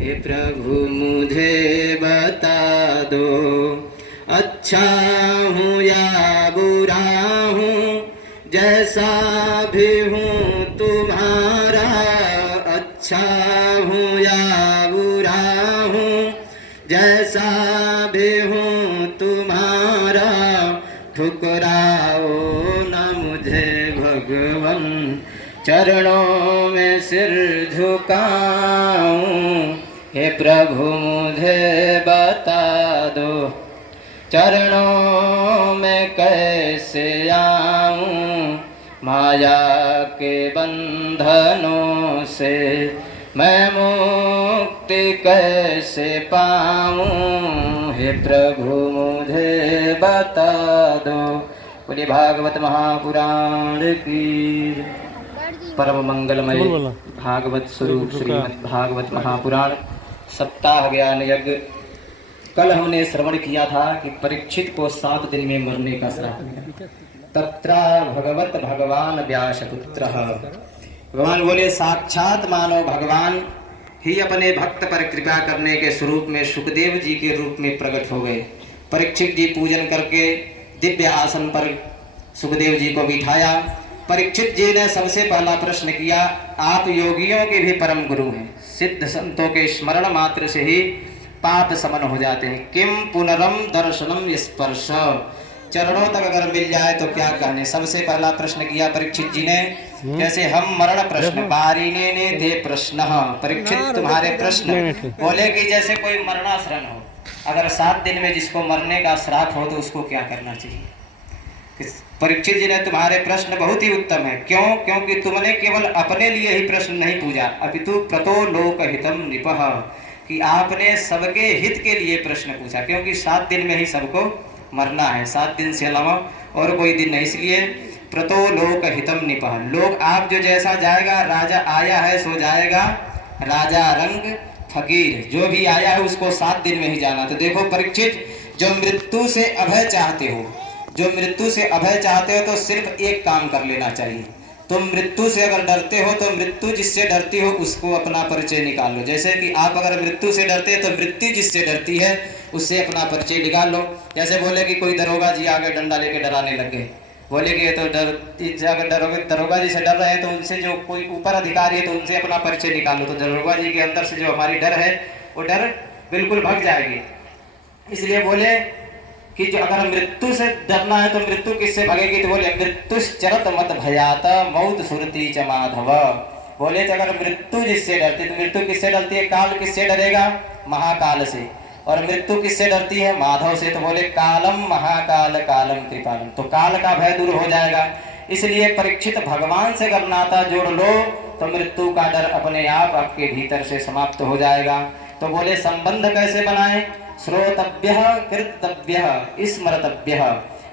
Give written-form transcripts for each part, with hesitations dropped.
हे प्रभु मुझे बता दो, अच्छा हूँ या बुरा हूँ, जैसा भी हूँ तुम्हारा। अच्छा हूँ या बुरा हूँ, जैसा भी हूँ तुम्हारा। ठुकराओ न मुझे भगवन, चरणों में सिर झुकाऊं। हे प्रभु मुझे बता दो, चरणों में कैसे आऊं। माया के बंधनों से मैं मुक्ति कैसे पाऊं। हे प्रभु मुझे बता दो। बोलिए भागवत महापुराण की। परम मंगलमय भागवत स्वरूप श्रीमद् भागवत महापुराण सप्ताह ज्ञान यज्ञ। कल हमने श्रवण किया था कि परीक्षित को 7 दिन में मरने का श्राप मिला। तत्रा भगवत भगवान व्यासपुत्र। भगवान बोले साक्षात मानो भगवान ही अपने भक्त पर कृपा करने के स्वरूप में सुखदेव जी के रूप में प्रकट हो गए। परीक्षित जी पूजन करके दिव्य आसन पर सुखदेव जी को बिठाया। परीक्षित जी ने सबसे पहला प्रश्न किया, आप योगियों के भी परम गुरु हैं, सिद्ध संतों के स्मरण मात्र से ही पाप समन हो जाते हैं। किम पुनरम दर्शनम स्पर्श, चरणों तक अगर मिल जाए तो क्या कहने। सबसे पहला प्रश्न किया परीक्षित जी ने, जैसे हम मरण प्रश्न बारीने ने थे प्रश्न। परीक्षित तुम्हारे प्रश्न बोले कि जैसे कोई मरणाश्रन हो, अगर 7 दिन में जिसको मरने का श्राप हो तो उसको क्या करना चाहिए। परीक्षित जी ने तुम्हारे प्रश्न बहुत ही उत्तम है। क्यों? क्योंकि तुमने केवल अपने लिए ही प्रश्न नहीं पूछा, अपितु प्रतो लोक हितम निपह, कि आपने सबके हित के लिए प्रश्न पूछा। क्योंकि 7 दिन में ही सबको मरना है, 7 दिन से अलावा और कोई दिन नहीं। इसलिए प्रतो लोक हितम निपह, लोग आप जो जैसा जाएगा, राजा आया है सो जाएगा, राजा रंग फकीर, जो भी आया है उसको 7 दिन में ही जाना। तो देखो परीक्षित, जो मृत्यु से अभय चाहते हो, जो मृत्यु से अभय चाहते हो तो सिर्फ एक काम कर लेना चाहिए। तुम मृत्यु से अगर डरते हो तो मृत्यु जिससे डरती हो उसको अपना परिचय निकाल लो। जैसे कि आप अगर मृत्यु से डरते हैं तो मृत्यु जिससे डरती है उससे अपना परिचय निकाल लो। जैसे बोले कि कोई दरोगा जी आगे डंडा लेके डराने लग गए, बोले कि ये तो अगर दरोगा जी से डर रहे हैं तो उनसे जो कोई ऊपर अधिकारी है तो उनसे अपना परिचय निकाल लो। तो दरोगा जी के अंदर से जो हमारी डर है वो डर बिल्कुल भाग जाएगी। इसलिए बोले कि जो अगर मृत्यु से डरना है तो मृत्यु किससे भगेगी। तो बोले मृत्युश्चरत मत भयात मौत सुरती च माधव। बोले तो अगर मृत्यु जिससे डरती तो मृत्यु किससे डरती है। काल किससे डरेगा, महाकाल से। और मृत्यु किससे डरती है, माधव से। तो बोले कालम महाकाल कालम कृपालम, तो काल का भय दूर हो जाएगा। इसलिए परीक्षित भगवान से अगर नाता जोड़ लो तो मृत्यु का डर अपने आप आपके भीतर से समाप्त हो जाएगा। तो बोले संबंध कैसे बनाए, श्रोतव्य कीर्तव्य स्मरतव्य।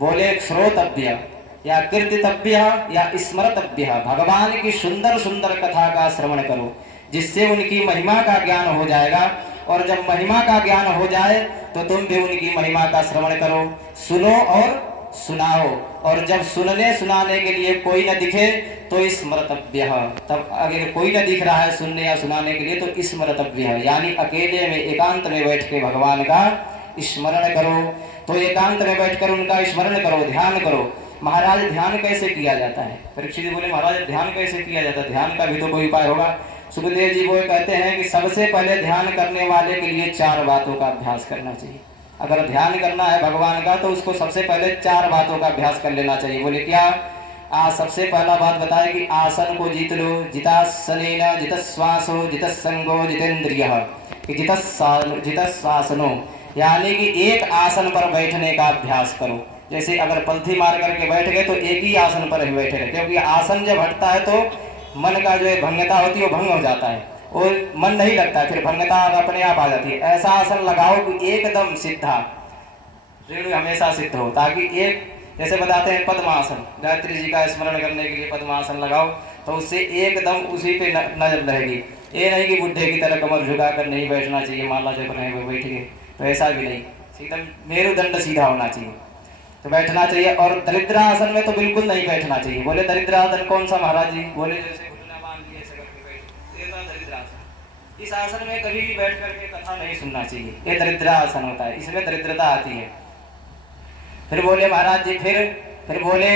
बोले श्रोतव्य या कीर्तितव्य या स्मरतव्य, भगवान की सुंदर सुंदर कथा का श्रवण करो जिससे उनकी महिमा का ज्ञान हो जाएगा। और जब महिमा का ज्ञान हो जाए तो तुम भी उनकी महिमा का श्रवण करो, सुनो और सुनाओ। और जब सुनने सुनाने के लिए कोई न दिखे तो स्मरतव्य, तब अगर कोई न दिख रहा है सुनने या सुनाने के लिए तो स्मरतव्य है, यानी अकेले में एकांत में बैठ के भगवान का स्मरण करो। तो एकांत में बैठकर उनका स्मरण करो, ध्यान करो। महाराज ध्यान कैसे किया जाता है। परीक्षित जी बोले महाराज ध्यान कैसे किया जाता है, ध्यान का भी तो कोई उपाय होगा। सुखदेव जी वो कहते हैं कि सबसे पहले ध्यान करने वाले के लिए 4 बातों का अभ्यास करना चाहिए। अगर ध्यान करना है भगवान का तो उसको सबसे पहले 4 बातों का अभ्यास कर लेना चाहिए। बोले क्या। सबसे पहला बात बताए कि आसन को जीत लो, जितासनेन जितश्वासो जितसंगो जितेंद्रियः, कि जितश्वासनो, यानी कि एक आसन पर बैठने का अभ्यास करो। जैसे अगर पलथी मार करके बैठ गए तो एक ही आसन पर ही बैठे रहे, क्योंकि आसन जब हटता है तो मन का जो भंगता होती है वो भंग हो जाता है और मन नहीं लगता है, फिर भंगता अपने आप आ जाती है। ऐसा आसन लगाओ कि एकदम सीधा, ऋण हमेशा सिद्ध हो। ताकि एक जैसे बताते हैं पद्मासन, गायत्री जी का स्मरण करने के लिए पद्मासन लगाओ तो उससे एकदम उसी पे नजर रहेगी। ये नहीं कि बुढ़े की तरह कमर झुका कर नहीं बैठना चाहिए, माला जो रहे हुए बैठ गए, तो ऐसा भी नहीं, एकदम मेरुदंड सीधा होना चाहिए तो बैठना चाहिए। और दरिद्रासन में तो बिल्कुल नहीं बैठना चाहिए। बोले दरिद्रासन कौन सा महाराज जी। बोले जैसे घुटना बांध लिए ऐसे करके बैठ, ये था दरिद्रासन। इस आसन में कभी भी बैठ करके कथा नहीं सुनना चाहिए, ये दरिद्रासन होता है, इसमें दरिद्रता आती है। फिर बोले महाराज जी, फिर बोले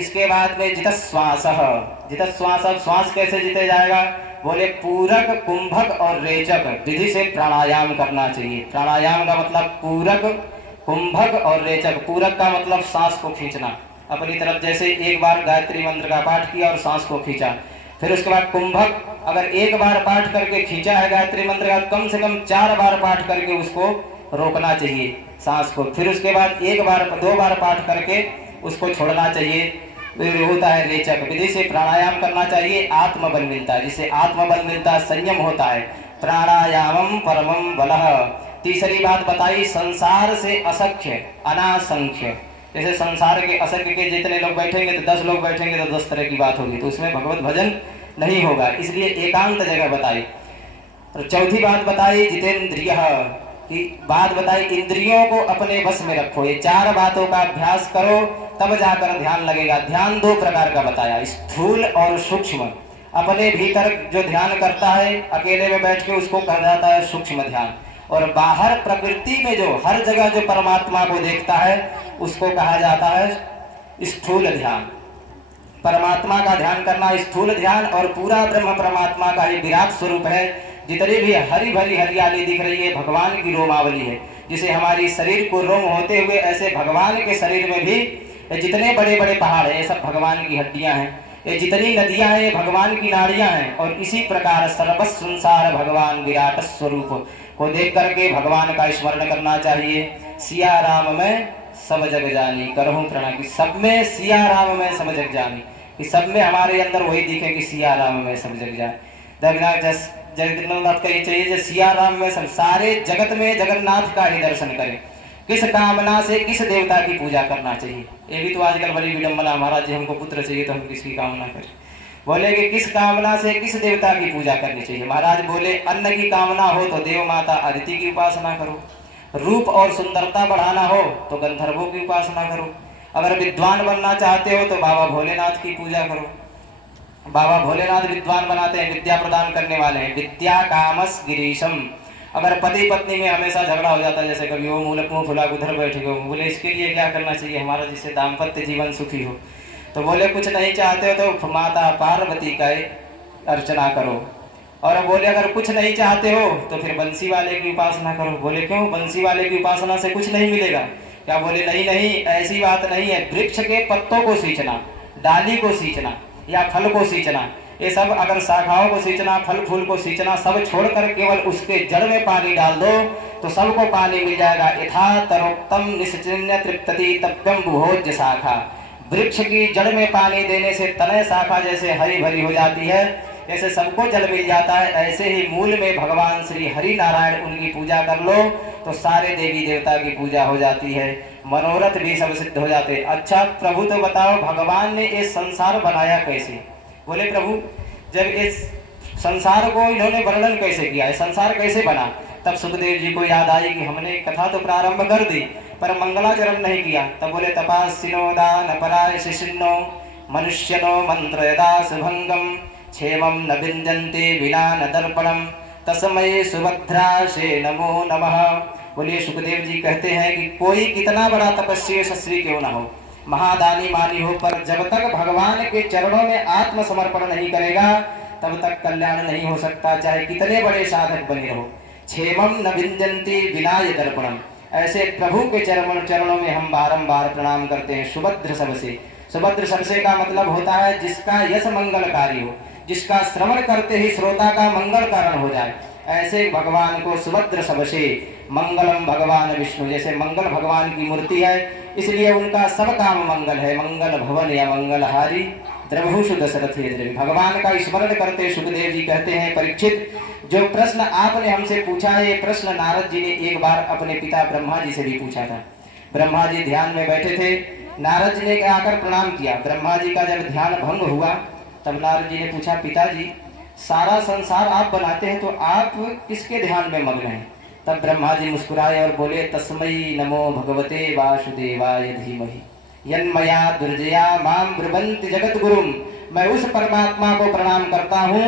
इसके बाद में जितश्वास, जितश्वास, अब श्वास कैसे जीते जाएगा? बोले पूरक, कुंभक और रेचक विधि से प्राणायाम करना चाहिए। प्राणायाम का मतलब पूरक, कुंभक और रेचक। पूरक का मतलब सांस को खींचना अपनी तरफ, जैसे एक बार गायत्री मंत्र का पाठ किया और सांस को खींचा। फिर उसके बाद कुंभक, अगर एक बार पाठ करके खींचा है गायत्री मंत्र का, कम से कम 4 बार पाठ करके उसको रोकना चाहिए सांस को। फिर उसके बाद 1 बार 2 बार पाठ करके उसको छोड़ना चाहिए। फिर होता है रेचक, विधि से प्राणायाम करना चाहिए, आत्मबल मिलता है। जिससे आत्मबल मिलता है, संयम होता है। प्राणायामम परमम बलः। तीसरी बात बताई, संसार से असख्य अनासंख्य। जैसे संसार के असंख्य के जितने लोग बैठेंगे तो 10 लोग बैठेंगे तो 10 तरह की बात होगी, तो उसमें भगवत भजन नहीं होगा, इसलिए एकांत जगह बताई। तो चौथी बात बताई जितेंद्रिय की बात बताई, इंद्रियों को अपने बस में रखो। ये 4 बातों का अभ्यास करो तब जाकर ध्यान लगेगा। ध्यान 2 प्रकार का बताया, स्थूल और सूक्ष्म। अपने भीतर जो ध्यान करता है अकेले में बैठ के, उसको कहा जाता है सूक्ष्म ध्यान। और बाहर प्रकृति में जो हर जगह जो परमात्मा को देखता है उसको कहा जाता है स्थूल ध्यान। परमात्मा का ध्यान करना स्थूल ध्यान, और पूरा ब्रह्म परमात्मा का ही विराट स्वरूप है। जितनी भी हरी भरी हरियाली दिख रही है भगवान की रोमावली है। जिसे हमारी शरीर को रोम होते हुए, ऐसे भगवान के शरीर में भी जितने बड़े बड़े पहाड़ हैं ये सब भगवान की हड्डियां हैं, ये जितनी नदियां हैं ये भगवान की नाड़ियां हैं। और इसी प्रकार सर्वस्व संसार भगवान विराट स्वरूप को देख करके भगवान का स्मरण करना चाहिए। सिया राम में सब जग जानी, करहूं प्रणा की सब में सिया राम में सब जग जानी, कि सब में हमारे अंदर वही दिखे कि सिया राम में सब जग जाए। जगन्नाथ का ये चाहिए, सिया राम में सब, सारे जगत में जगन्नाथ का ही दर्शन करें। किस कामना से किस देवता की पूजा करना चाहिए? ये भी तो आजकल बड़ी विडंबना, महाराज जी हमको पुत्र चाहिए तो हम किसकी कामना करें? बोले कि किस कामना से किस देवता की पूजा करनी चाहिए? महाराज बोले अन्न की कामना हो तो देव माता अदिति की उपासना करो, रूप और सुंदरता बढ़ाना हो तो गंधर्वों की उपासना करो, अगर विद्वान बनना चाहते हो तो बाबा भोलेनाथ की पूजा करो। बाबा भोलेनाथ विद्वान बनाते हैं, विद्या प्रदान करने वाले हैं। विद्या कामस गिरीशम। अगर पति पत्नी में हमेशा झगड़ा हो जाता है, जैसे कभी वो मूलक मुंह फुला उधर बैठे हो, बोले इसके लिए क्या करना चाहिए हमारा जिससे दाम्पत्य जीवन सुखी हो? तो बोले कुछ नहीं चाहते हो तो माता पार्वती का अर्चना करो। और बोले अगर कुछ नहीं चाहते हो तो फिर बंसी वाले की उपासना करो। बोले क्यों? बंसी वाले की उपासना से कुछ नहीं मिलेगा क्या? बोले नहीं नहीं, ऐसी बात नहीं है। वृक्ष के पत्तों को सींचना, डाली को सींचना या फल को सींचना, ये सब अगर शाखाओं को सींचना, फल फूल को सींचना, सब छोड़कर केवल उसके जड़ में पानी डाल दो तो सबको पानी मिल जाएगा। यथा तरोक्तम निश्चिन्य तृप्तति तप्यम भोज्य शाखा। वृक्ष की जड़ में पानी देने से तने शाखा जैसे हरी भरी हो जाती है, जैसे सबको जल मिल जाता है, ऐसे ही मूल में भगवान श्री हरि नारायण उनकी पूजा कर लो तो सारे देवी देवता की पूजा हो जाती है, मनोरथ भी सब सिद्ध हो जाते हैं। अच्छा प्रभु तो बताओ भगवान ने ये संसार बनाया कैसे? बोले प्रभु जब इस संसार को इन्होंने वर्णन कैसे किया है, संसार कैसे बना? तब सुखदेव जी को याद आई कि हमने कथा तो प्रारंभ कर दी पर मंगलाचरण नहीं किया। तब बोले तपासिनो दान पराय शिशिन्नो मनुष्यनो मंत्र यदा सुभंगम क्षेमं न विंदन्ते विना न दर्पणम तस्मै सुभद्राशे नमो नमः। बोलिए सुखदेव जी कहते हैं कि कोई कितना बड़ा तपस्वी यशस्वी क्यों ना हो, महादानी मानी हो, पर जब तक भगवान के चरणों में आत्मसमर्पण नहीं करेगा तब तक कल्याण नहीं हो सकता, चाहे कितने बड़े साधक बने रहो। क्षेमं न विंदन्ते विनाय दर्पणम। ऐसे प्रभु के चरणों में हम बारंबार प्रणाम करते हैं। सुभद्र सबसे, सुभद्र सबसे का मतलब होता है जिसका यश मंगलकारी हो, जिसका श्रवण करते ही श्रोता का मंगल कारण हो जाए। ऐसे भगवान को सुभद्र सबसे। मंगलम भगवान विष्णु, जैसे मंगल भगवान की मूर्ति है इसलिए उनका सब काम मंगल है। मंगल भवन या मंगलहारी द्रभुषु दशरथ द्रवि। भगवान का स्मरण करते सुखदेव जी कहते हैं परीक्षित जो प्रश्न आपने हमसे पूछा है, ये प्रश्न नारद जी ने एक बार अपने पिता ब्रह्मा जी से भी पूछा था। ब्रह्मा जी ध्यान में बैठे थे, नारद जी ने आकर प्रणाम किया। ब्रह्मा जी का जब ध्यान भंग हुआ तब नारद जी ने पूछा पिताजी सारा संसार आप बनाते हैं तो आप किसके ध्यान में मग्न हैं? तब ब्रह्मा जी मुस्कुराए और बोले तस्मै नमो भगवते वासुदेवाय धीमहि यन्मया दुर्जया माम ब्रुवन्ति जगत गुरुम। मैं उस परमात्मा को प्रणाम करता हूँ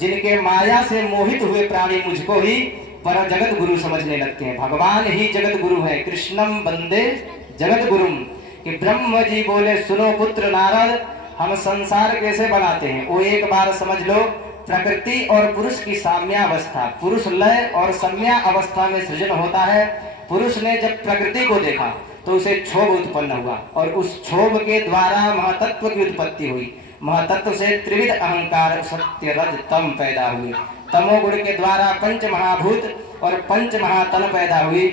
जिनके माया से मोहित हुए प्राणी मुझको ही पर जगत गुरु समझने लगते हैं। भगवान ही जगत गुरु है, कृष्णम वंदे जगत गुरुम। कि ब्रह्म जी बोले सुनो पुत्र नारद, हम संसार कैसे बनाते हैं, वो एक बार समझ लो। प्रकृति और पुरुष की साम्यावस्था, पुरुष लय और सम्या अवस्था में सृजन होता है। पुरुष ने जब प्रकृति को देखा तो उसे क्षोभ उत्पन्न हुआ और उस क्षोभ के द्वारा महातत्व की उत्पत्ति हुई। महातत्व से त्रिविध अहंकार सत्य रज तम पैदा हुए। तमोगुण के द्वारा पंच महाभूत और पंच महातन पैदा हुई।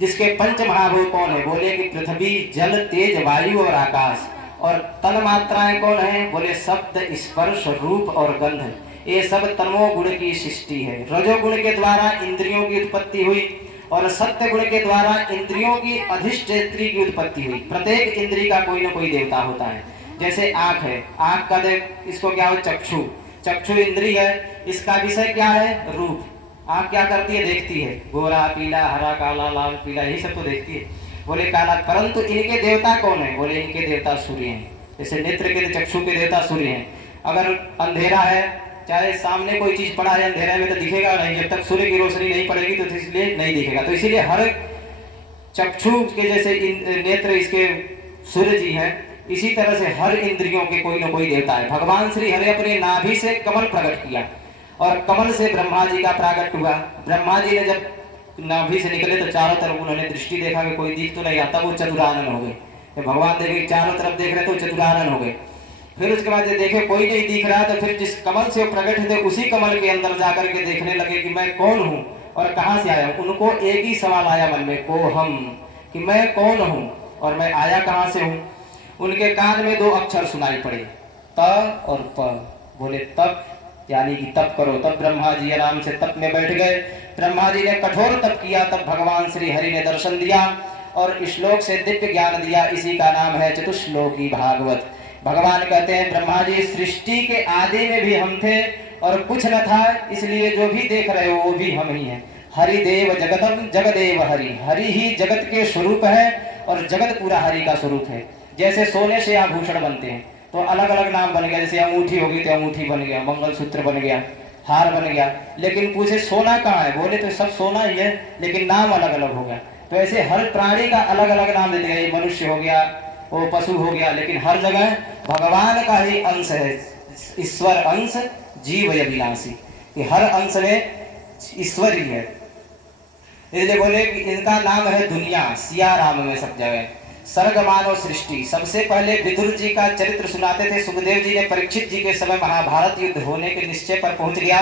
जिसके पंच महाभूत कौन है, बोले कि पृथ्वी जल तेज वायु और आकाश। और तन मात्राएं कौन है, बोले शब्द स्पर्श रूप और गंध। ये सब तमो गुण की सृष्टि है। रजोगुण के द्वारा इंद्रियों की उत्पत्ति हुई और सत्य गुण के द्वारा इंद्रियों की अधिष्ठेत्री की उत्पत्ति हुई। प्रत्येक इंद्री का कोई ना कोई देवता होता है। जैसे आंख है, आंख का इसको क्या हो, चक्षु। चक्षु इंद्री है, इसका विषय क्या है, रूप। आंख क्या करती है, देखती है, गोरा पीला हरा काला लाल पीला यही सब तो देखती है। बोले काला, परंतु इनके देवता कौन है, बोले इनके देवता सूर्य हैं। जैसे नेत्र के चक्षु के देवता सूर्य हैं। अगर अंधेरा है, चाहे सामने कोई चीज पड़ा है अंधेरे में तो दिखेगा नहीं, जब तक सूर्य की रोशनी नहीं पड़ेगी तो इसलिए नहीं दिखेगा। तो इसीलिए हर चक्षु के जैसे नेत्र इसके सूर्य जी हैं, इसी तरह से हर इंद्रियों के कोई ना कोई देवता है। भगवान श्री हरि अपने नाभि से कमल प्रकट किया और कमल से ब्रह्मा जी का प्राकट हुआ। ब्रह्मा जी ने जब नाभि से निकले तो चारों तरफ उन्होंने दृष्टि देखा कि कोई दिख तो नहीं आता, वो चतुरानन हो गए। भगवान देखे चारों तरफ देख रहे तो चतुरानन हो गए। फिर उसके बाद देखे कोई नहीं दिख रहा तो फिर जिस कमल से वो प्रकट थे उसी कमल के अंदर जाकर के देखने लगे कि मैं कौन हूँ और कहाँ से आया हूँ। उनको एक ही सवाल आया मन में, को हम, कि मैं कौन हूँ और मैं आया कहाँ से हूँ। उनके कान में दो अक्षर सुनाई पड़े, त और प। बोले तप, यानी कि तप करो। तब ब्रह्मा जी आराम से तप में बैठ गए। ब्रह्मा जी ने कठोर तप किया, तब भगवान श्री हरि ने दर्शन दिया और श्लोक से दिव्य ज्ञान दिया। इसी का नाम है चतुश्लोकी भागवत। भगवान कहते हैं ब्रह्मा जी सृष्टि के आदि में भी हम थे और कुछ न था, इसलिए जो भी देख रहे हो वो भी हम ही हैं। हरिदेव जगतम जगदेव हरि, हरि ही जगत के स्वरूप है और जगत पूरा हरि का स्वरूप है। जैसे सोने से आभूषण बनते हैं तो अलग अलग नाम बन गया, जैसे अंगूठी होगी तो अंगूठी बन गया, मंगलसूत्र बन गया, हार बन गया। लेकिन पूछे सोना कहाँ है, बोले तो सब सोना ही है लेकिन नाम अलग अलग हो गया। तो ऐसे हर प्राणी का अलग अलग नाम दे दिया, ये मनुष्य हो गया, वो पशु हो गया, लेकिन हर जगह भगवान का ही अंश है। ईश्वर अंश जीव अविनाशी, कि हर अंश में ईश्वर ही है। इसलिए बोले कि इनका नाम है दुनिया, सिया राम में सब जगह। सर्ग मानव सृष्टि, सबसे पहले विदुर जी का चरित्र सुनाते थे। सुखदेव जी ने परीक्षित जी के समय महाभारत युद्ध होने के निश्चय पर पहुंच गया,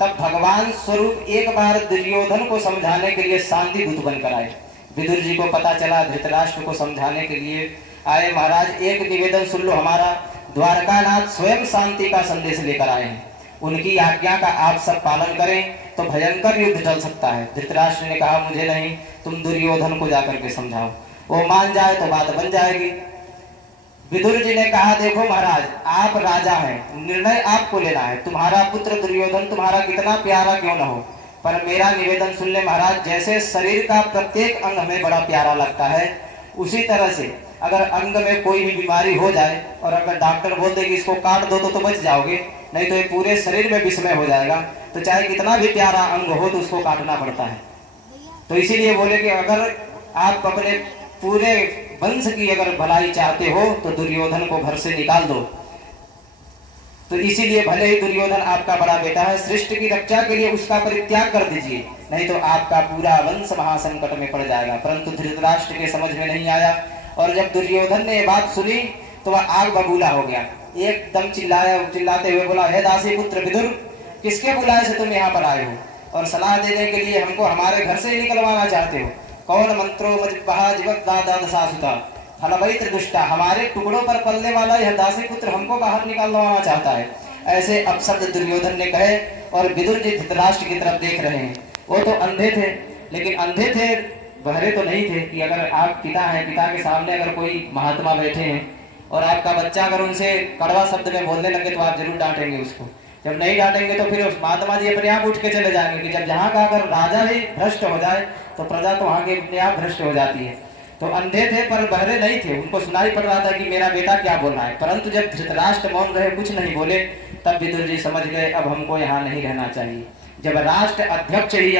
तब भगवान स्वरूप एक बार दुर्योधन को समझाने के लिए शांति दूत बनकर आए। विदुर जी को पता चला, धृतराष्ट्र को समझाने के लिए आए। महाराज एक निवेदन सुन लो हमारा, द्वारकानाथ स्वयं शांति का संदेश लेकर आए हैं, उनकी आज्ञा का आप सब पालन करें तो भयंकर युद्ध टल सकता है। धृतराष्ट्र ने कहा मुझे नहीं, तुम दुर्योधन को जाकर के समझाओ, वो मान जाए तो बात बन जाएगी। विदुर जी ने कहा देखो महाराज, आप राजा हैं, निर्णय आपको लेना है। तुम्हारा पुत्र दुर्योधन तुम्हारा कितना प्यारा क्यों न हो, पर मेरा निवेदन सुन ले महाराज। जैसे शरीर का प्रत्येक अंग हमें बड़ा प्यारा लगता है, उसी तरह से अगर अंग में कोई भी बीमारी हो जाए और अगर डॉक्टर बोल दे कि इसको काट दो तो बच जाओगे, नहीं तो ये पूरे शरीर में विस्मय हो जाएगा। तो चाहे कितना भी प्यारा अंग हो तो उसको काटना पड़ता है। तो इसीलिए बोले कि अगर आप अपने पूरे वंश की अगर भलाई चाहते हो तो दुर्योधन को घर से निकाल दो। तो इसीलिए भले ही दुर्योधन आपका बड़ा बेटा है, सृष्टि की रक्षा के लिए उसका परित्याग कर दीजिए, नहीं तो आपका पूरा वंश महासंकट में पड़ जाएगा। परंतु धृतराष्ट्र के समझ में नहीं आया और जब दुर्योधन ने ये बात सुनी तो वह आग बबूला हो गया। एकदम चिल्लाते हुए बोला, हे दासी पुत्र विदुर, किसके बुलाए से तुम यहाँ पर आए हो और सलाह देने के लिए हमको हमारे घर से ही निकलवाना चाहते हो? कौन मंत्रो मजबहा जीवदासासुता फलवैत्र दुष्टा, हमारे टुकड़ों पर पलने वाला यह दासी पुत्र हमको बाहर निकालवाना चाहता है। ऐसे अपशब्द दुर्योधन ने कहे और विदुर जी धृतराष्ट्र की तरफ देख रहे हैं। वो तो अंधे थे, लेकिन अंधे थे बहरे तो नहीं थे कि अगर आप पिता हैं, पिता के सामने अगर कोई महात्मा बैठे हैं और आपका बच्चा अगर उनसे कड़वा शब्द में बोलने लगे तो आप जरूर डांटेंगे उसको। जब नहीं डांटेंगे तो फिर महात्मा जी अपने आप उठ के चले जाएंगे कि जब जहाँ का अगर राजा ही भ्रष्ट हो जाए तो प्रजा तो वहाँ के अपने आप भ्रष्ट हो जाती है। तो अंधे थे पर बहरे नहीं थे, उनको सुनाई पड़ रहा था कि मेरा बेटा क्या बोल रहा है। परंतु जब धृतराष्ट्र मौन रहे, कुछ नहीं बोले, तब विदुर जी समझ गए अब हमको यहाँ नहीं रहना चाहिए। जब राष्ट्र अध्यक्ष ही